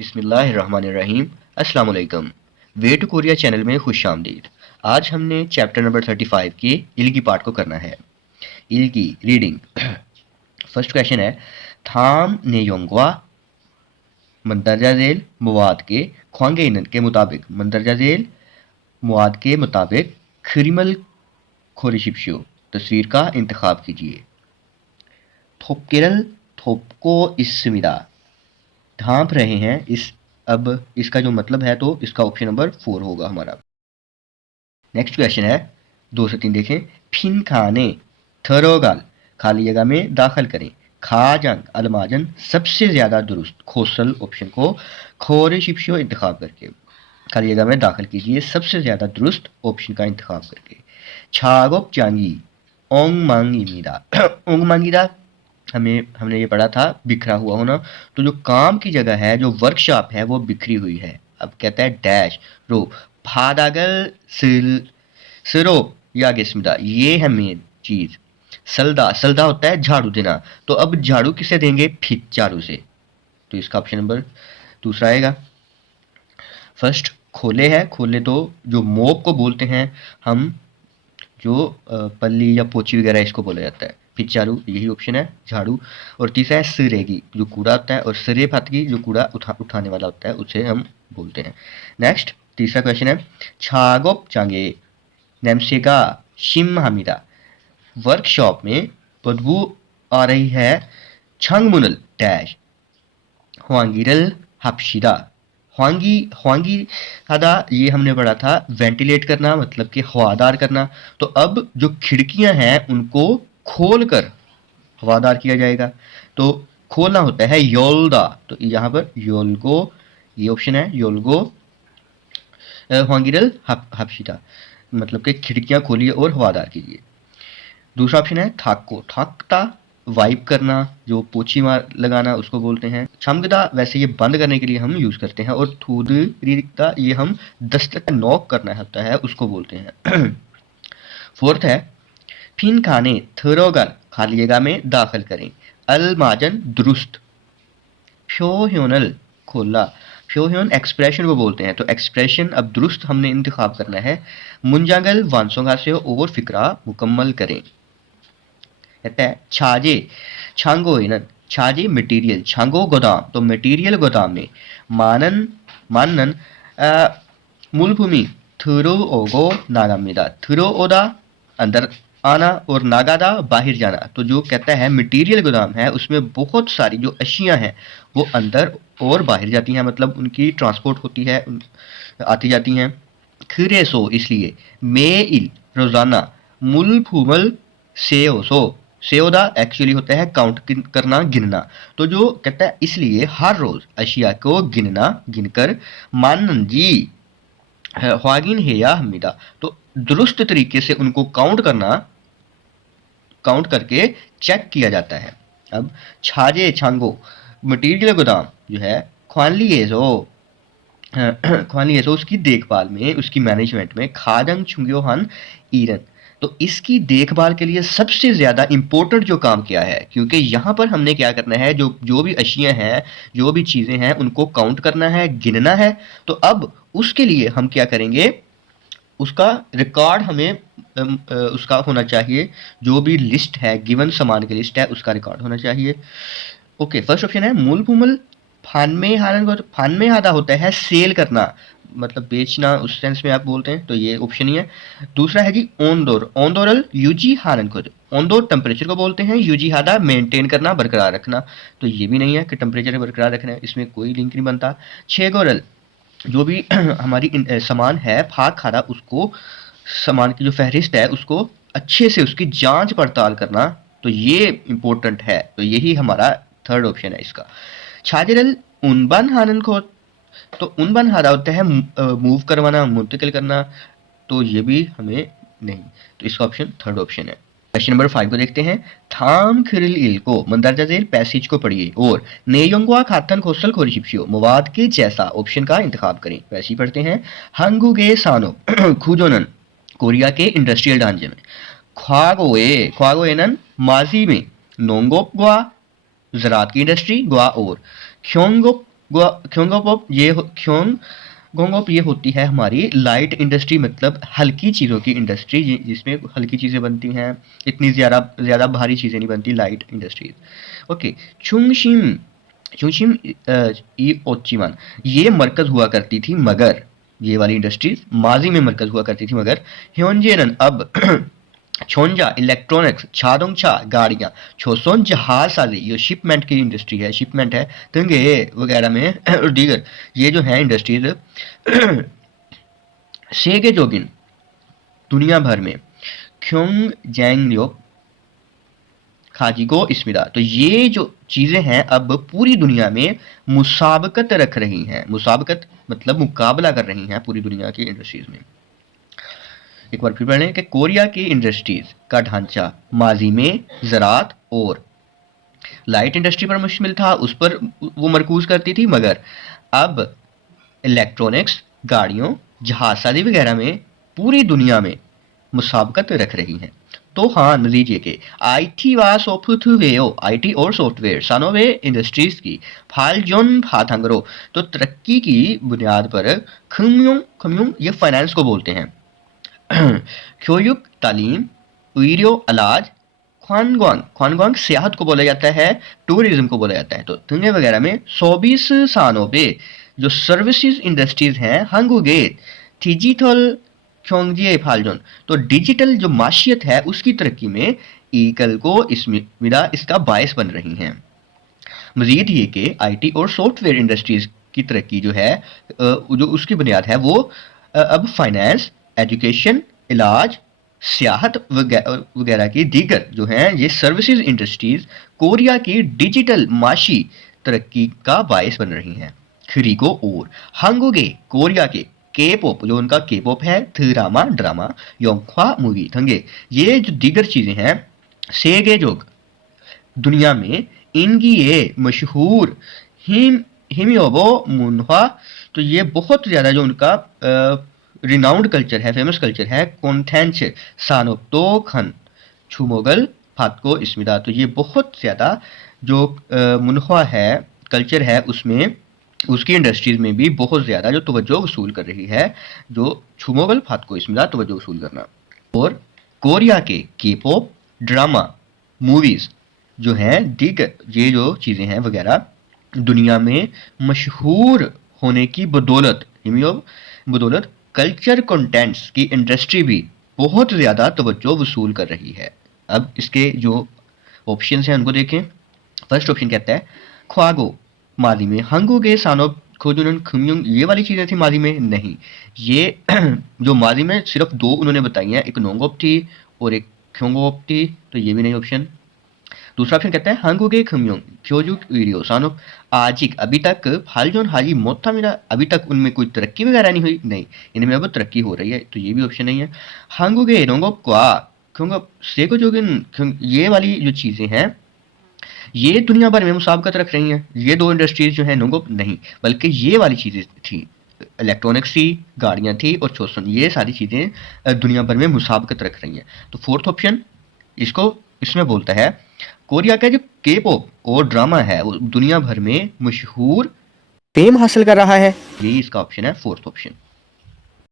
बिस्मिल्लाहिर्रहमानिर्रहीम। अस्सलाम वालेकुम। वे टू कोरिया चैनल में खुश आमदीद। आज हमने चैप्टर नंबर 35 के इल्गी पार्ट को करना है। इल्गी रीडिंग। फर्स्ट क्वेश्चन है, थाम ने योंगवा मंदरजा झेल मवाद के ख्वांगे इनन के मुताबिक मंदरजा झेल मवाद के मुताबिक खिरिमल खोरिशिप्शियो तस्वीर का इंतखाब कीजिए। थोपकेरल थोपको इसमिदा ढांप रहे हैं इस। अब इसका जो मतलब है तो इसका ऑप्शन नंबर 4 होगा हमारा। नेक्स्ट क्वेश्चन है, 2 से 3 देखें। फिन खाने थरोगाल खाली जगह में दाखिल करें। खाजंग अलमाजन सबसे ज्यादा दुरुस्त खोसल ऑप्शन को खोरे शिप्शो इंतखाब करके खाली जगह में दाखिल कीजिए सबसे ज्यादा दुरुस्त ऑप्शन का इंतखाब करके। छागोप चांगी ओंग मांगीदा ओंग मांगीदा हमने ये पढ़ा था बिखरा हुआ होना। तो जो काम की जगह है, जो वर्कशॉप है, वो बिखरी हुई है। अब कहता है डैश रो फादागल सिरो या गिस्मदा, ये है मेन चीज। सलदा सलदा होता है झाड़ू देना, तो अब झाड़ू किसे देंगे? फिक झाड़ू से। तो इसका ऑप्शन नंबर दूसरा आएगा। फर्स्ट खोले है, खोले तो जो मोप को बोलते हैं हम, जो पल्ली या पोची वगैरह इसको बोला जाता है। फिचारू यही ऑप्शन है झाड़ू। और तीसरा है सिरेगी जो कूड़ा होता है, और सिरे फातगी जो कूड़ा उठाने वाला होता है, उसे हम बोलते हैं। नेक्स्ट तीसरा क्वेश्चन है, छागोप चांगे नेमसेगा शिम हमीदा वर्कशॉप में बदबू आ रही है। छंग मुनल डैश हुआंगिरल हपशिदा ख्वांगी ख्वांगी हदा, ये हमने पढ़ा था वेंटिलेट करना, मतलब कि हवादार करना। तो अब जो खिड़कियां हैं उनको खोलकर हवादार किया जाएगा। तो खोलना होता है योल्दा, तो यहाँ पर योल्गो ये ऑप्शन है योल्गो ख्वांगिरल हपशिदा, मतलब कि खिड़कियां खोलिए और हवादार कीजिए। दूसरा ऑप्शन है थाको थाकता वाइप करना, जो पोछी मार लगाना उसको बोलते हैं। छमगदा वैसे ये बंद करने के लिए हम यूज करते हैं, और थूदरीदा ये हम दस्तक नॉक करना होता है उसको बोलते हैं। फोर्थ है, फिन खाने थरोगल खाली जगह में दाखिल करें। अलमाजन दुरुस्त फ्योह्योनल खोला, फ्योह्योन एक्सप्रेशन को बोलते हैं, तो एक्सप्रेशन अब दुरुस्त हमने इंतखाब करना है। मुंजागल वांसोंगा से और फिक्रा मुकम्मल करें। कहता है छाजे छांगो इनन छाजे मटेरियल छांगो गोदाम, तो मटेरियल गोदाम में मानन मानन मूलभूमि थुरो ओगो नागामिदा, थुरो ओदा अंदर आना और नागादा बाहर जाना। तो जो कहता है मटेरियल गोदाम है उसमें बहुत सारी जो अशियां हैं वो अंदर और बाहर जाती हैं, मतलब उनकी ट्रांसपोर्ट होती है, आती जाती हैं। खिरे सो इसलिए मे इल रोजाना मुल फूमल सेओ सेओदा एक्चुअली होता है काउंट करना गिनना। तो जो कहता है इसलिए हर रोज अशिया को गिनना गिनकर मानन जी ख्वागिन है या हमीदा, तो दुरुस्त तरीके से उनको काउंट करके चेक किया जाता है। अब छाजे छांगो मटीरियल गोदाम जो है ख्वानली है उसकी देखभाल में, उसकी मैनेजमेंट में खाजंग चुंग्योहान ईरन, तो इसकी देखभाल के लिए सबसे ज्यादा इंपॉर्टेंट जो काम किया है, क्योंकि यहाँ पर हमने क्या करना है, जो जो भी अशियां हैं, जो भी चीजें हैं, उनको काउंट करना है, गिनना है। तो अब उसके लिए हम क्या करेंगे, उसका रिकॉर्ड हमें उसका होना चाहिए। जो भी लिस्ट है, गिवन सामान की लिस्ट है, उसका रिकॉर्ड होना चाहिए। ओके, फर्स्ट ऑप्शन है मूल भूमल फानमे आधा होता है सेल करना, मतलब बेचना उस सेंस में आप बोलते हैं, तो ये ऑप्शन ही है। दूसरा है जी ओंदोर ओंदोरल यूजी हारन खुद, ओंदोर टेम्परेचर को बोलते हैं, यूजी हादा मेंटेन करना बरकरार रखना, तो ये भी नहीं है कि टेम्परेचर बरकरार रखना है, इसमें कोई लिंक नहीं बनता। छेगोरल जो भी हमारी सामान है फाक खादा, उसको सामान की जो फहरिस्त है उसको अच्छे से उसकी जांच पड़ताल करना, तो ये इंपॉर्टेंट है। तो यही हमारा थर्ड ऑप्शन है इसका। छाजरल उनबन हानन को, तो उनबन हादा होता है मूव करवाना, मुंतकिल करना, तो ये भी हमें नहीं, तो इसका ऑप्शन थर्ड ऑप्शन है। क्वेश्चन नंबर 5 को देखते हैं। थाम खिरिल इल को मंदरजा झेल पैसेज को पढ़िए और नेयोंगवा खातन खोसल खोरिशिप्शियो मवाद के जैसा ऑप्शन का इंतखाब करें। वैसे ही पढ़ते हैं। हंगुगे सानो खुजोनन कोरिया के इंडस्ट्रियल ढांचे में, ख्वागोएनन माजी में, नोंगोप ग्वा ज़राअत की इंडस्ट्री ग्वा, और ख्योंगोप ख्योंगोपॉप गोंगोप ये होती है हमारी लाइट इंडस्ट्री, मतलब हल्की चीज़ों की इंडस्ट्री जिसमें हल्की चीज़ें बनती हैं, इतनी ज़्यादा भारी चीज़ें नहीं बनती, लाइट इंडस्ट्रीज। ओके, चुंगशिम चुंगशिम ई ओचिमान ये मरकज हुआ करती थी, मगर ये वाली इंडस्ट्रीज माजी में मरकज हुआ करती थी, मगर ह्योंजेनन अब छोंजा इलेक्ट्रॉनिक्स, छादोंगछा गाड़ियां, छोसोन जहाज साली ये शिपमेंट की इंडस्ट्री है, शिपमेंट है तंगे वगैरह में और दीगर ये जो है इंडस्ट्रीज सेगे जोगिन दुनिया भर में ख्योंग जैंगलियो खाजीगो इस्मिदा, तो ये जो चीजें हैं अब पूरी दुनिया में मुसाबकत रख रही हैं, मुसाबकत मतलब मुकाबला कर रही हैं पूरी दुनिया की इंडस्ट्रीज में। एक बार फिर पढ़ लें कि कोरिया की इंडस्ट्रीज का ढांचा माजी में ज़राअत और लाइट इंडस्ट्री पर मुश्तमिल था, उस पर वो मरकूज करती थी, मगर अब इलेक्ट्रॉनिक्स, गाड़ियों, जहाजसाजी वगैरह में पूरी दुनिया में मुसाबकत रख रही हैं। तो हाँ, नतीजे के आईटी व सॉफ्टवेयर, आईटी और सॉफ्टवेयर सानोवे इंडस्ट्रीज की फालजोन फाथंगरो, तो तरक्की की बुनियाद पर खम्योंग खम्योंग ये फाइनेंस को बोलते हैं, क्योयुक तालीम, वीडियो इलाज, ख्वानग्वांग ख्वानग्वांग सियाहत को बोला जाता है, टूरिज्म को बोला जाता है। तो दुनिया वगैरह में 24 सालों पे जो सर्विसेज इंडस्ट्रीज हैं हंगुगे डिजिटल क्योंगजिए फालजोन, तो डिजिटल जो माशियत है उसकी तरक्की में ईकल को इसका बायस बन रही हैं। मजीद ये कि आईटी और सॉफ्टवेयर इंडस्ट्रीज की तरक्की जो है जो उसकी बुनियाद है वो अब फाइनेंस, एजुकेशन, इलाज, सियाहत वगैरह की दीगर जो हैं ये सर्विसेज इंडस्ट्रीज कोरिया की डिजिटल माशी तरक्की का बायस बन रही हैं। खरीको और हांगोगे कोरिया के के पॉप, जो उनका के पॉप है, ड्रामा योंगख्वा मूवी थंगे, ये जो दीगर चीजें हैं सेगे जोग दुनिया में इनकी ये मशहूर हिमियोबो मुनवा, तो ये बहुत ज़्यादा जो उनका रिनाउंड कल्चर है, फेमस कल्चर है, कॉन्थेंच सानोक्तो खन छुमोगल फातको इस्मिदा, तो ये बहुत ज़्यादा जो मुनवा है, कल्चर है, उसमें उसकी इंडस्ट्रीज में भी बहुत ज़्यादा जो तवज्जो वसूल कर रही है, जो छुमोगल फातको इस्मिदा तवज्जो वसूल करना। और कोरिया के पॉप, ड्रामा, मूवीज़ जो हैं दीगर ये जो चीज़ें हैं वगैरह दुनिया में मशहूर होने की बदौलत कल्चर कंटेंट्स की इंडस्ट्री भी बहुत ज़्यादा तवज्जो वसूल कर रही है। अब इसके जो ऑप्शंस हैं उनको देखें। फर्स्ट ऑप्शन कहता है ख्वागो मादी में, हंगोगे सानोब खोजुनन खम्युंग ये वाली चीज़ें थी मादी में, नहीं, ये जो मादी में सिर्फ दो उन्होंने बताई हैं, एक नोंगोप थी और एक ख्योंगोप थी, तो ये भी नहीं ऑप्शन। दूसरा ऑप्शन कहता है हांगुगे खम्योंग क्योजुक वीडियो सानो आजिक, अभी तक फालजोन हाजी मोथा मेरा, अभी तक उनमें कोई तरक्की वगैरह नहीं हुई, नहीं, इनमें अब तरक्की हो रही है, तो ये भी ऑप्शन नहीं है। हांगुगे नोंगोप क्वा क्योंकि सेको जोगिन ये वाली जो चीज़ें हैं ये दुनिया भर में मुसाबकत रख रही हैं, ये दो इंडस्ट्रीज जो है नोंगोप नहीं, बल्कि ये वाली चीज़ें थी, इलेक्ट्रॉनिक्स थी, गाड़ियाँ थी और छोसन, ये सारी चीज़ें दुनिया भर में मुसाबकत रख रही हैं। तो फोर्थ ऑप्शन इसमें बोलता है कोरिया का जो के पॉप और ड्रामा है वो दुनिया भर में मशहूर फेम हासिल कर रहा है, यही इसका ऑप्शन है, फोर्थ ऑप्शन।